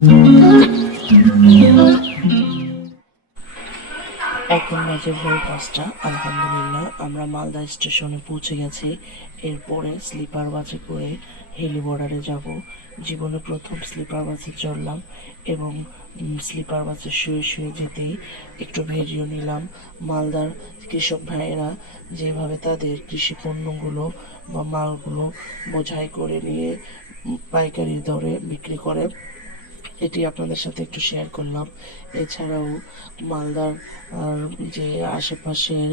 এখন বাজে ভোর ৫টা। আলহামদুলিল্লাহ আমরা মালদা স্টেশনে পৌঁছে গেছি। এরপরে স্লিপার বাসে করে হিলি বর্ডারে যাব। জীবনে প্রথম স্লিপার বাসে চড়লাম এবং স্লিপার বাসে শুয়ে শুয়ে যেতেই একটু ভিডিও নিলাম। মালদার কৃষক ভাইয়েরা যেভাবে তাদের কৃষি পণ্যগুলো বা মালগুলো বোঝাই করে নিয়ে পাইকারি দরে বিক্রি করে, এটি আপনাদের সাথে একটু শেয়ার করলাম। এছাড়াও মালদার যে আশেপাশের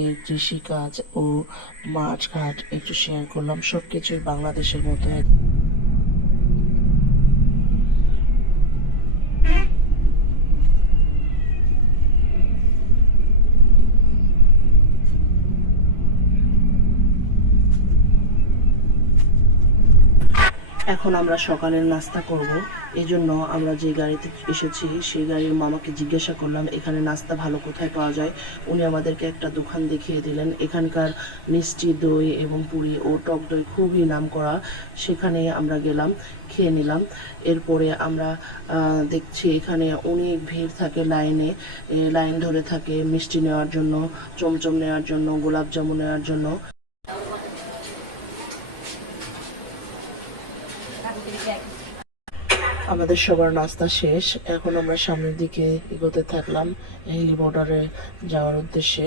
এই কৃষিকাজ ও মাঠ ঘাট একটু শেয়ার করলাম। সব কিছুই বাংলাদেশের মতো। এখন আমরা সকালের নাস্তা করব। এই জন্য আমরা যে গাড়িতে এসেছি সেই গাড়ির মামাকে জিজ্ঞাসা করলাম এখানে নাস্তা ভালো কোথায় পাওয়া যায়। উনি আমাদেরকে একটা দোকান দেখিয়ে দিলেন। এখানকার মিষ্টি দই এবং পুরি ও টক দই খুবই নামকরা। সেখানে আমরা গেলাম, খেয়ে নিলাম। এরপরে আমরা দেখছি এখানে অনেক ভিড় থাকে, লাইন ধরে থাকে মিষ্টি নেওয়ার জন্য, চমচম নেওয়ার জন্য, গোলাপ জামুন নেওয়ার জন্য। আমাদের সবার নাস্তা শেষ। এখন আমরা সামনের দিকে এগোতে থাকলাম হিলি বর্ডারে যাওয়ার উদ্দেশ্যে।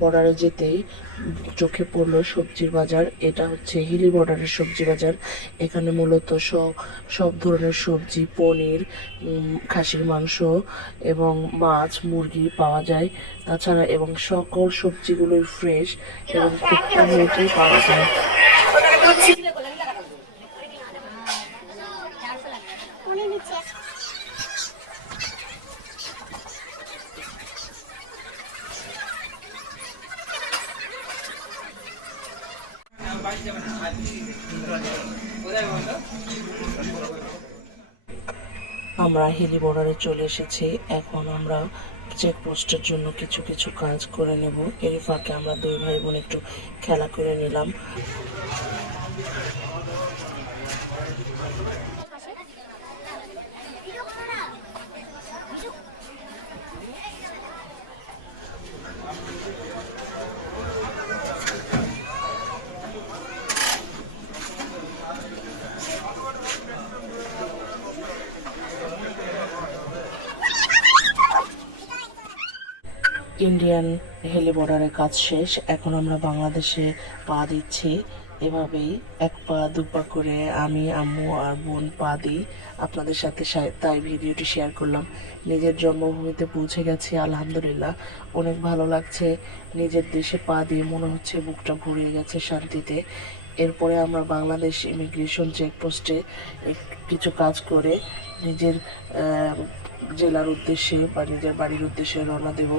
বর্ডারে যেতেই চোখে পড়লো সবজির বাজার। এটা হচ্ছে হিলি বর্ডারের সবজি বাজার। এখানে মূলত সব ধরনের সবজি, পনির, খাসির মাংস এবং মাছ, মুরগি পাওয়া যায়। তাছাড়া এবং সকল সবজিগুলোই ফ্রেশ এবং খুব কম রেটে পাওয়া যায়। আমরা হিলি বর্ডারে চলে এসেছি। এখন আমরা চেকপোস্টের জন্য কিছু কিছু কাজ করে নেব। এর ফাঁকে আমরা দুই ভাই বোন একটু খেলা করে নিলাম। ইন্ডিয়ান হেলি বর্ডারের কাজ শেষ। এখন আমরা বাংলাদেশে পা দিচ্ছি। এভাবেই এক পা দু পা করে আমি, আম্মু আর বোন পা দিই আপনাদের সাথে, তাই ভিডিওটি শেয়ার করলাম। নিজের জন্মভূমিতে পৌঁছে গেছি, আলহামদুলিল্লাহ অনেক ভালো লাগছে। নিজের দেশে পা দিয়ে মনে হচ্ছে বুকটা ভরিয়ে গেছে শান্তিতে। এরপরে আমরা বাংলাদেশ ইমিগ্রেশন চেকপোস্টে কিছু কাজ করে নিজের জেলার উদ্দেশ্যে বা নিজের বাড়ির উদ্দেশ্যে রওনা দেব।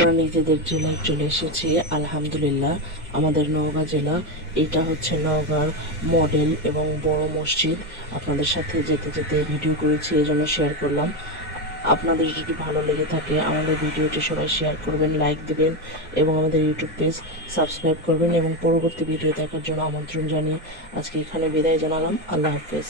আমরা নিজেদের জেলায় চলে এসেছি, আলহামদুলিল্লাহ। আমাদের নওগাঁ জেলা। এটা হচ্ছে নওগাঁর মডেল এবং বড় মসজিদ। আপনাদের সাথে যেতে যেতে ভিডিও করেছি, এই জন্য শেয়ার করলাম। আপনাদের যদি ভালো লেগে থাকে আমাদের ভিডিওটি সবাই শেয়ার করবেন, লাইক দিবেন এবং আমাদের ইউটিউব পেজ সাবস্ক্রাইব করবেন এবং পরবর্তী ভিডিও দেখার জন্য আমন্ত্রণ জানিয়ে আজকে এখানে বিদায় জানালাম। আল্লাহ হাফেজ।